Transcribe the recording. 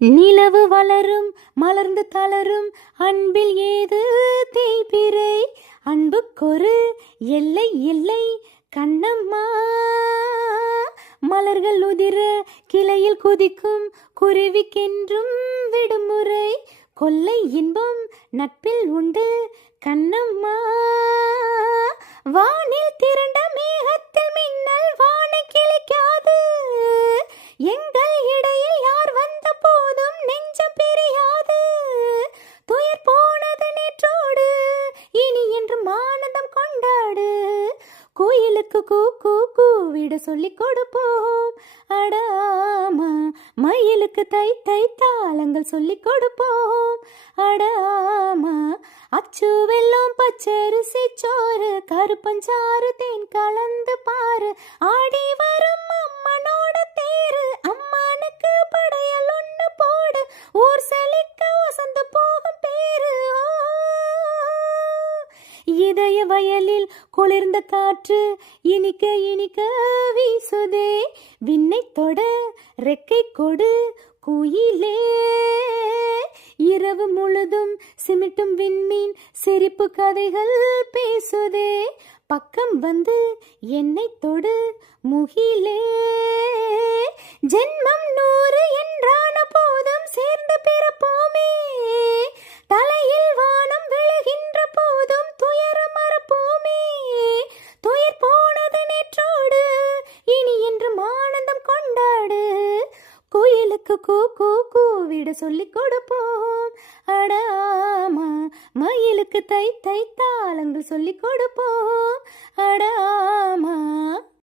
நிலவு வளரும் மலர்ந்து தளரும் அன்பில் ஏது தேய்பிரை, அன்புக்கொரு எல்லை இல்லை கண்ணம்மா. மலர்கள் உதிர கிளையில் குதிக்கும் குருவிக்கென்றும் விடுமுறை, கொல்லை இன்பம் நட்பில் உண்டு கண்ணம்மா. வானில் திரண்ட மேகத்தில் மின்னல் வானை கிழிக்காது, எங்கள் இடையில் யார் வந்த போதும் நெஞ்சம் பிரியாது. துயர் போனது நேற்றோடு, இனி என்றும் ஆனந்தம் கொண்டாடு. கோயிலுக்கு கூ கூ கூவிட சொல்லிக் கொடுப்போம் அடாமா, மயிலுக்கு தை தை தாளங்கள் சொல்லிக் கொடுப்போம் அடாமா. அச்சு வெல்லம் பச்சரிசி சோறு கருப்பஞ்சாறு தேன் கலந்து பாரு, ஆடி வரும் அம்மனோட தேரு, அம்மனுக்கு படையல் ஒன்று போடு, ஊர் செழிக்க வசந்து போகும் பேரு. இதய வயலில் குளிர்ந்த காற்று இனிக்க இனிக்க வீசுதே, விண்ணை தொட ரெக்கை கொடு குயிலே. இரவு முழுதும் சிமிட்டும் விண்மீன் சிரிப்பு கதைகள் பேசுதே, பக்கம் வந்து என்னை தொடு முகிலே. ஜென்மம் 100 என்றான போதும் சேர்ந்து பிறப்போமே, தலையில் வானம் விழுகின்ற போதும் துயரம் மறப்போமே. துயர் போனது நேற்றோடு, இனி என்றும் ஆனந்தம் கொண்டாடு. கோயிலுக்கு கூ கூ கூவிட சொல்லிக் கொடுப்போம் அடாமா, மயிலுக்கு தை தை தாளங்கள் சொல்லிக் கொடுப்போம் அடாமா.